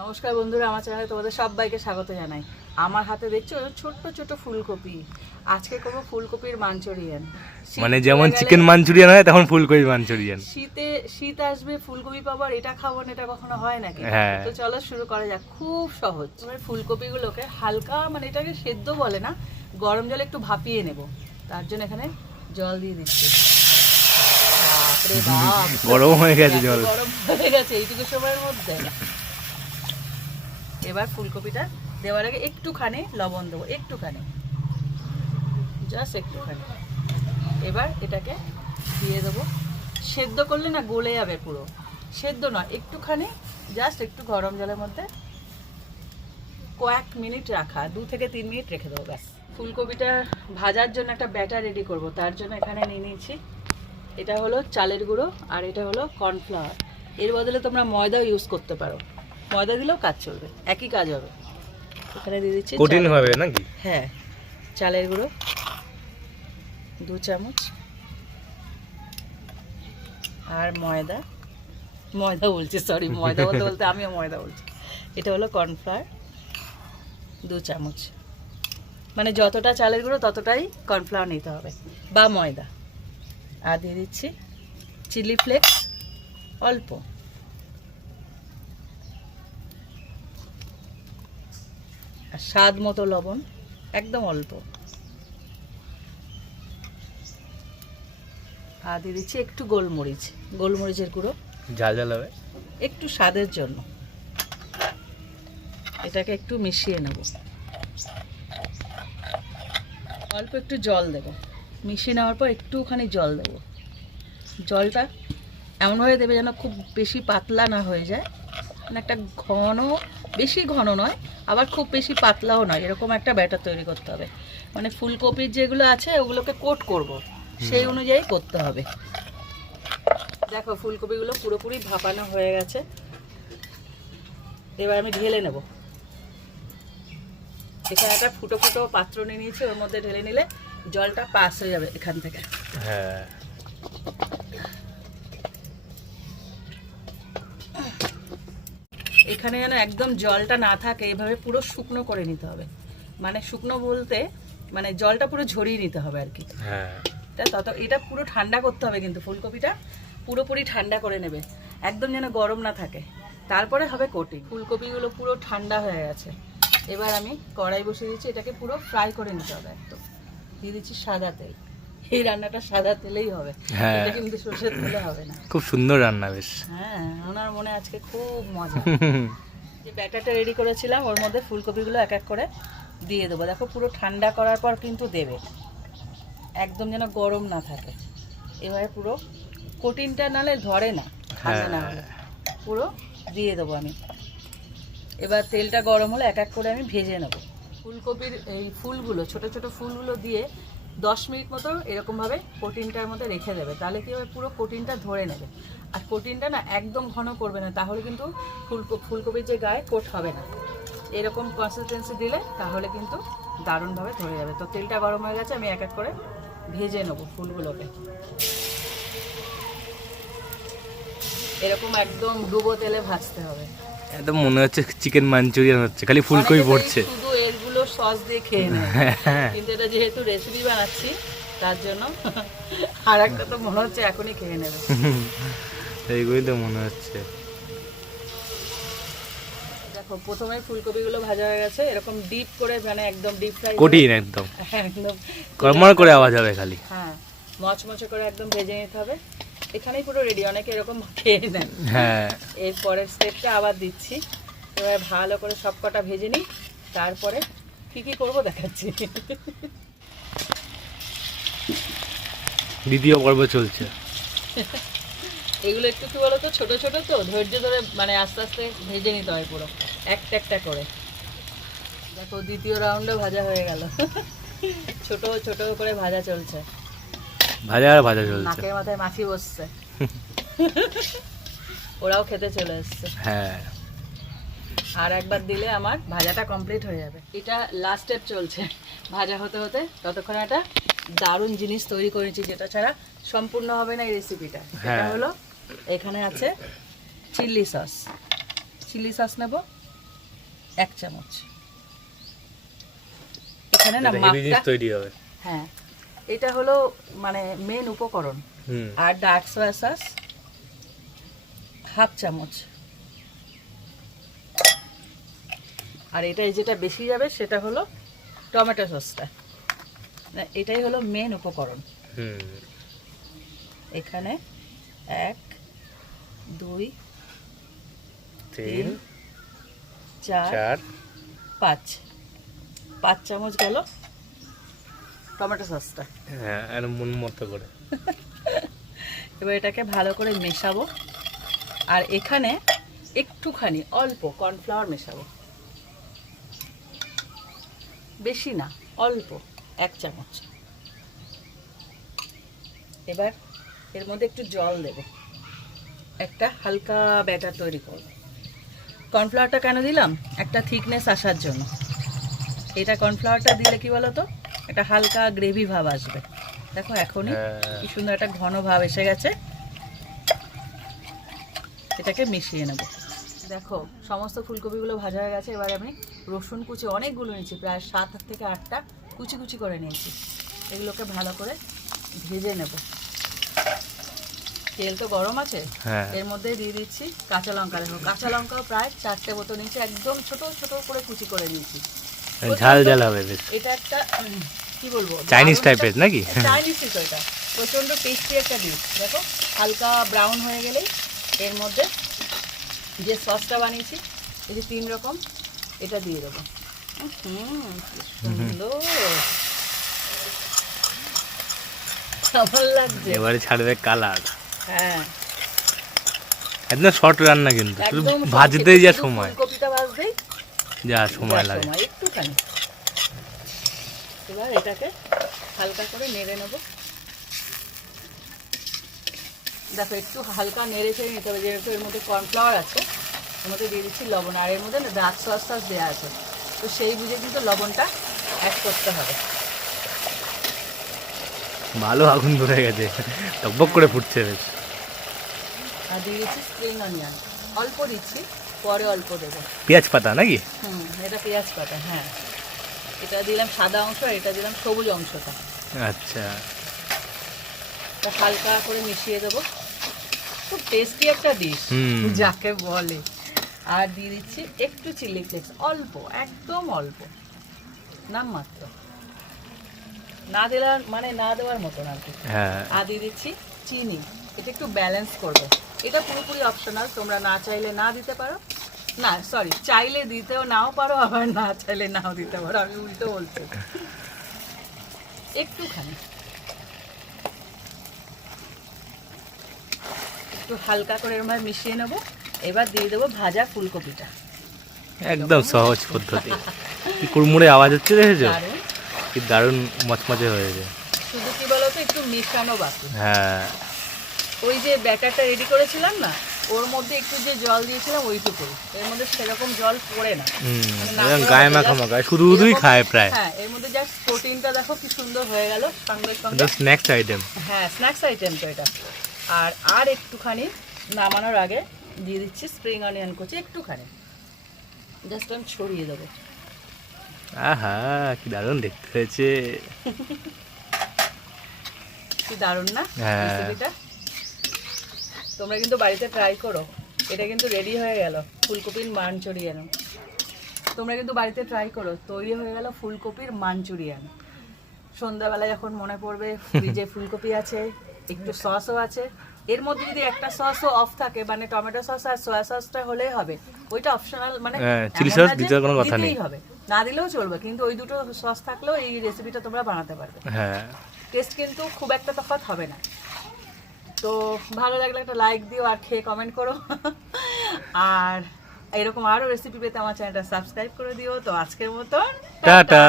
নমস্কার বন্ধুরা আমার চ্যানেলে তোমাদের সবাইকে স্বাগত জানাই। আমার হাতে দেখছ ছোট্ট ছোট ফুলকপি। আজকে করব ফুলকপির মাঞ্চুরিয়ান। মানে যেমন চিকেন মাঞ্চুরিয়ান হয় তখন ফুলকপি মাঞ্চুরিয়ান। শীতে শীত আসবে ফুলকপি পাবার এটা খাব না এটা কখনো হয় নাকি হ্যাঁ। তো চলো শুরু করা যাক খুব সহজ। এবার ফুলকপিগুলোকে হালকা মানে এটাকে সেদ্ধ বলে না গরম জলে একটু ভাপিয়ে নেব। তার জন্য এখানে জল দিয়ে দিচ্ছি। গরম হয়ে গেছে জল। গরম হয়ে গেছে এইটুকু সময়ের মধ্যে। এবার ফুলকপিটা দেওয়ার আগে একটুখানি লবণ দেবো, একটুখানি। জাস্ট একটুখানি। এবার এটাকে দিয়ে দেবো। সেদ্ধ করলে না গলে যাবে পুরো। সেদ্ধ নয়, একটুখানি, জাস্ট একটু গরম জলের মধ্যে কয়েক মিনিট রাখা, দু থেকে তিন মিনিট রেখে দেবো, ব্যাস। ফুলকপিটা ভাজার জন্য একটা ব্যাটার রেডি করব, তার জন্য এখানে নিয়ে নিয়েছি এটা হলো চালের গুঁড়ো আর এটা হলো কর্নফ্লাওয়ার। এর বদলে তোমরা ময়দাও ইউজ করতে পারো। ময়দা দিলেও কাজ চলবে একই কাজ হবে। এখানে দিয়ে দিচ্ছি কঠিন হবে নাকি? হ্যাঁ চালের গুঁড়ো দু চামচ। আর ময়দা ময়দা বলছি সরি ময়দা বলতে বলতে আমিও ময়দা বলছি। এটা হলো কর্নফ্লাওয়ার দু চামচ। মানে যতটা চালের গুঁড়ো ততটাই কর্নফ্লাওয়ার নিতে হবে বা ময়দা। আর দিয়ে দিচ্ছি চিলি ফ্লেক্স অল্প। আর স্বাদ মতো লবণ একদম অল্প। আর দিয়ে দিচ্ছি একটু গোলমরিচ গোলমরিচের গুঁড়ো। ঝাল ঝাল হবে? একটু স্বাদের জন্য। এটাকে একটু মিশিয়ে নেব। অল্প একটু জল দেব। মিশিয়ে নেওয়ার পর একটুখানি জল দেব। জলটা এমনভাবে দেবে যেন খুব বেশি পাতলা না হয়ে যায়। মানে একটা ঘন বেশি ঘন নয় আবার খুব বেশি পাতলাও নয় এরকম একটা ব্যাটার তৈরি করতে হবে। মানে ফুলকপির যেগুলো আছে ওগুলোকে কোট করব সেই অনুযায়ী করতে হবে। দেখো ফুলকপিগুলো পুরোপুরি ভাপানো হয়ে গেছে। এবার আমি ঢেলে নেব। এখানে একটা ফুটো ফুটো পাত্র নিয়ে নিয়েছি ওর মধ্যে ঢেলে নিলে জলটা পাস হয়ে যাবে এখান থেকে। হ্যাঁ। এখানে যেন একদম জলটা না থাকে এভাবে পুরো শুকনো করে নিতে হবে। মানে শুকনো বলতে মানে জলটা পুরো ঝরিয়ে নিতে হবে আর কি। হ্যাঁ। তা তত এটা পুরো ঠান্ডা করতে হবে কিন্তু ফুলকপিটা পুরোপুরি ঠান্ডা করে নেবে। একদম যেন গরম না থাকে। তারপরে হবে কোটি। ফুলকপিগুলো পুরো ঠান্ডা হয়ে গেছে। এবার আমি কড়াই বসিয়ে দিচ্ছি এটাকে পুরো ফ্রাই করে নিতে হবে একদম। দিয়ে দিচ্ছি সাদা তেল। এই রান্নাটা সাদা তেলেই হবে। হ্যাঁ। কিন্তু সর্ষের তেলে হবে না। খুব সুন্দর রান্না বেশ। হ্যাঁ ওনার মনে আজকে খুব মজা। যে ব্যাটারটা রেডি করেছিলাম ওর মধ্যে ফুলকপিগুলো এক এক করে দিয়ে দেবো। দেখো পুরো ঠান্ডা করার পর কিন্তু দেবে। একদম যেন গরম না থাকে। এবারে পুরো কোটিনটা নালে ধরে না ঠান্ডা না। হলে পুরো দিয়ে দেবো আমি। এবার তেলটা গরম হলে এক এক করে আমি ভেজে নেব। ফুলকপির এই ফুলগুলো ছোট ছোট ফুলগুলো দিয়ে দশ মিনিট মতো এরকমভাবে কোটিনটার মধ্যে রেখে দেবে। তাহলে কী হবে? পুরো কোটিনটা ধরে নেবে। আর কোটিনটা না একদম ঘন করবে না তাহলে কিন্তু ফুল ফুলকপির যে গায়ে কোট হবে না। এরকম কনসিস্টেন্সি দিলে তাহলে কিন্তু দারুণভাবে ধরে যাবে। তো তেলটা গরম হয়ে গেছে আমি এক এক করে ভেজে নেব ফুলগুলোকে। এরকম একদম ডুবো তেলে ভাজতে হবে। একদম মনে হচ্ছে চিকেন মাঞ্চুরিয়ান হচ্ছে খালি ফুলকপি পড়ছে শুধু সস দিয়ে খেয়ে নেয় কিন্তু এটা যেহেতু রেসিপি বানাচ্ছি তার জন্য আর একটা তো মনে হচ্ছে এখনই খেয়ে নেবে। এইগুলোই তো মনে হচ্ছে। দেখো প্রথমে ফুলকপিগুলো ভাজা হয়ে গেছে এরকম ডিপ করে মানে একদম ডিপ ফ্রাই কঠিন একদম। একদম। করে আওয়াজ হবে খালি। হ্যাঁ মচমচে করে একদম ভেজে নিতে হবে। এখানেই পুরো রেডি অনেকে এরকম খেয়ে নেন। হ্যাঁ। এর পরের স্টেপটা আবার দিচ্ছি। এবার ভালো করে সব কটা ভেজে নিই তারপরে কি কি করব দেখাচ্ছি। দ্বিতীয় পর্ব চলছে। এগুলো একটু কি বলতো ছোট ছোট তো ধৈর্য ধরে মানে আস্তে আস্তে ভেজে নিতে হয় পুরো। একটা একটা করে। দেখো দ্বিতীয় রাউন্ডে ভাজা হয়ে গেল। ছোট ছোট করে ভাজা চলছে। ভাজা আর ভাজা চলছে। নাকের মাথায় মাছি বসছে। ওরাও খেতে চলে এসছে। হ্যাঁ। আর একবার দিলে আমার ভাজাটা কমপ্লিট হয়ে যাবে। এটা লাস্ট স্টেপ চলছে। ভাজা হতে হতে ততক্ষণ একটা দারুণ জিনিস তৈরি করেছি যেটা ছাড়া সম্পূর্ণ হবে না এই রেসিপিটা সেটা হ্যাঁ। হলো এখানে আছে চিলি সস চিলি সস নেব এক চামচ। এখানে না মাপটা তৈরি হবে। হ্যাঁ। এটা হলো মানে মেন উপকরণ। হুম। আর ডার্ক সয়া সস হাফ চামচ। আর এটাই যেটা বেশি যাবে সেটা হলো টমেটো সসটা। না, এটাই হলো মেন উপকরণ। এখানে এক দুই তিন চার চার পাঁচ। পাঁচ চামচ গেল টমেটো সসটা। হ্যাঁ আর মন মতো করে। এবার এটাকে ভালো করে মেশাবো। আর এখানে একটুখানি অল্প কর্নফ্লাওয়ার মেশাবো। বেশি না অল্প এক চামচ। এবার এর মধ্যে একটু জল দেব। একটা হালকা ব্যাটার তৈরি করব। কর্নফ্লাওয়ারটা কেন দিলাম? একটা থিকনেস আসার জন্য। এটা কর্নফ্লাওয়ারটা দিলে কি বলো তো একটা হালকা গ্রেভি ভাব আসবে। দেখো এখনই হ্যাঁ। কি সুন্দর একটা ঘন ভাব এসে গেছে। এটাকে মিশিয়ে নেব। দেখো সমস্ত ফুলকপিগুলো ভাজা হয়ে গেছে এবার আমি রসুন কুচি অনেকগুলো নিয়েছি প্রায় সাত থেকে আটটা কুচি কুচি করে নিয়েছি। এগুলোকে ভালো করে ভেজে নেব। তেল তো গরম আছে হ্যাঁ। এর মধ্যে দিয়ে দিচ্ছি কাঁচা লঙ্কা। দেখো কাঁচা লঙ্কাও প্রায় চারটে মতো নিয়েছি একদম ছোট ছোট করে কুচি করে নিয়েছি। ঝাল ঝাল হবে বেশ। এটা একটা কি বলব চাইনিজ টাইপের নাকি? চাইনিজ তো এটা। প্রচণ্ড টেস্টি একটা ডিশ দেখো হালকা ব্রাউন হয়ে গেলেই এর মধ্যে যে সসটা বানিয়েছি এই যে তিন রকম এটা দিয়ে দেবো। হুম। সুন্দর কেমন লাগছে। এবারে ছাড়বে কালার। হ্যাঁ। একদম শর্ট রান্না কিন্তু। ভাজতেই যা সময়। ভাজতেই যা সময় যা লাগে। একটুখানি। এবার এটাকে হালকা করে নেড়ে নেব। দেখো একটু হালকা নেড়ে চেড়ে নিতে হবে যেহেতু এর মধ্যে কর্নফ্লাওয়ার আছে এর মধ্যে দিয়ে দিচ্ছি লবণ আর এর মধ্যে না ডার্ক সস সস দেওয়া আছে। তো সেই বুঝে কিন্তু লবণটা অ্যাড করতে হবে। ভালো আগুন ধরে গেছে। টকবক করে ফুটছে বেশ। আর দিয়ে দিচ্ছি স্প্রিং অনিয়ন অল্প দিচ্ছি পরে অল্প দেবো। পেঁয়াজ পাতা নাকি? হুম এটা পেঁয়াজ পাতা হ্যাঁ। এটা দিলাম সাদা অংশ আর এটা দিলাম সবুজ অংশটা। আচ্ছা। হালকা করে মিশিয়ে দেবো। খুব টেস্টি একটা ডিশ যাকে বলে। আর দিয়ে দিচ্ছি একটু চিলি ফ্লেক্স অল্প একদম অল্প না দিলার মানে না দেওয়ার মতন আর কি। হ্যাঁ। আর দিয়ে দিচ্ছি চিনি এটা একটু ব্যালেন্স করবে। এটা পুরোপুরি অপশনাল তোমরা না চাইলে না দিতে পারো। না সরি চাইলে দিতেও নাও পারো আবার না চাইলে নাও দিতে পারো আমি উল্টো বলছি। একটুখানি। একটু হালকা করে এরকম ভাবে মিশিয়ে নেব। এবার দিয়ে দেবো ভাজা ফুলকপিটা। একদম সহজ পদ্ধতি। কুড়মুড়ে আওয়াজ হচ্ছে দেখেছ? কি দারুণ মচমচে হয়েছে। শুধু কি বলতো একটু মেশানো বাকি। হ্যাঁ। ওই যে ব্যাটারটা রেডি করেছিলাম না ওর মধ্যে একটু যে জল দিয়েছিলাম ওইটুকুই এর মধ্যে সেরকম জল পড়ে না। হুম মানে গায়ে মাখা মাখা। শুধু শুধুই খায় প্রায়। হ্যাঁ এর মধ্যে জাস্ট প্রোটিনটা দেখো কি সুন্দর হয়ে গেল সঙ্গে সঙ্গে স্ন্যাক্স আইটেম হ্যাঁ স্ন্যাক্স আইটেম তো এটা। আর আর একটুখানি নামানোর আগে দিয়ে দিচ্ছি স্প্রিং অনিয়ন কুচি একটুখানি। জাস্ট আমি ছড়িয়ে দেবো। আহা কি দারুণ দেখতে হয়েছে। কি দারুণ না হ্যাঁ। রেসিপিটা তোমরা কিন্তু বাড়িতে ট্রাই করো। এটা কিন্তু রেডি হয়ে গেল। ফুলকপির মাঞ্চুরিয়ান তোমরা কিন্তু বাড়িতে ট্রাই করো। তৈরি হয়ে গেল ফুলকপির মাঞ্চুরিয়ান সন্ধ্যাবেলা যখন মনে পড়বে ফ্রিজে ফুলকপি আছে একটু সসও আছে। এর মধ্যে যদি একটা সসও অফ থাকে মানে টমেটো সস আর সয়া সসটা হলেই হবে। ওইটা অপশনাল মানে না যে দিতে কোনো কথা নেই। হবে। না দিলেও চলবে কিন্তু ওই দুটো সস থাকলেও এই রেসিপিটা তোমরা বানাতে পারবে। হ্যাঁ। টেস্ট কিন্তু খুব একটা তফাৎ হবে না। তো ভালো লাগলে একটা লাইক দিও আর খেয়ে কমেন্ট করো। আর এরকম আরও রেসিপি পেতে আমার চ্যানেলটা সাবস্ক্রাইব করে দিও। তো আজকের মতন টাটা।